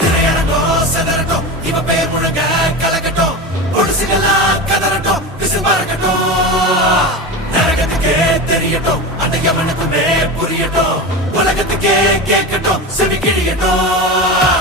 திரையரங்கம் செதறட்டும், இவ பேர் முழுங்க கலக்கட்டும், பொடுசுகள்லாம் கதறட்டும், திசை மறக்கட்டும். நரகத்துக்கே தெரியட்டும், அந்த எவனுக்குமே புரியட்டும், உலகத்துக்கே கேட்கட்டும், செவி கிழியட்டும்.